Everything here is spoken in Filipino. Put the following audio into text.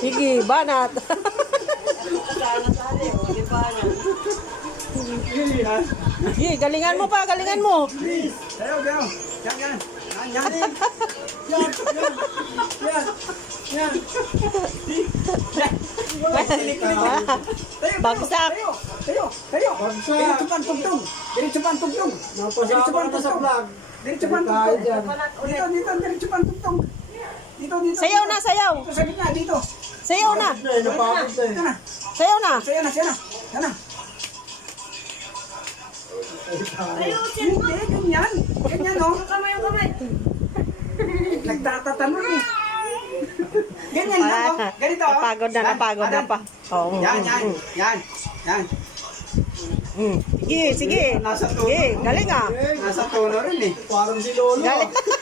Sige, banat. Sige, galingan mo pa, galingan mo. Sayo, sayo. Yan, yan. Yan, yan. Yan, yan. Yan. Yan. Bagsak. Tayo, tayo, tayo. Bagsak. Diretso pa ang tugtog. Diretso pa ang tugtog. Diretso pa ang Napasama ka sa tugtog. vlog. Diretso pa ang tugtog. Dito, dito, diretso pa ang tugtog. Dito, dito. Sayaw na, sayaw. Dito sa gitna, dito. Sayaw na. Napagod na Dito na. Sayaw na. Sayo na, sayo na. Sayo na. Hindi, ganyan. Ganyan, no? Yung kamay. Nagtatatanong eh. Ganyan lang, no? Ganito, oh. Napagod na, napagod na pa. Oh. Yan, yan, yan, yan. Sige, sige. Nasa tono. Sige, galing ah. Nasa tono rin eh. Parang si Lolo. Galing.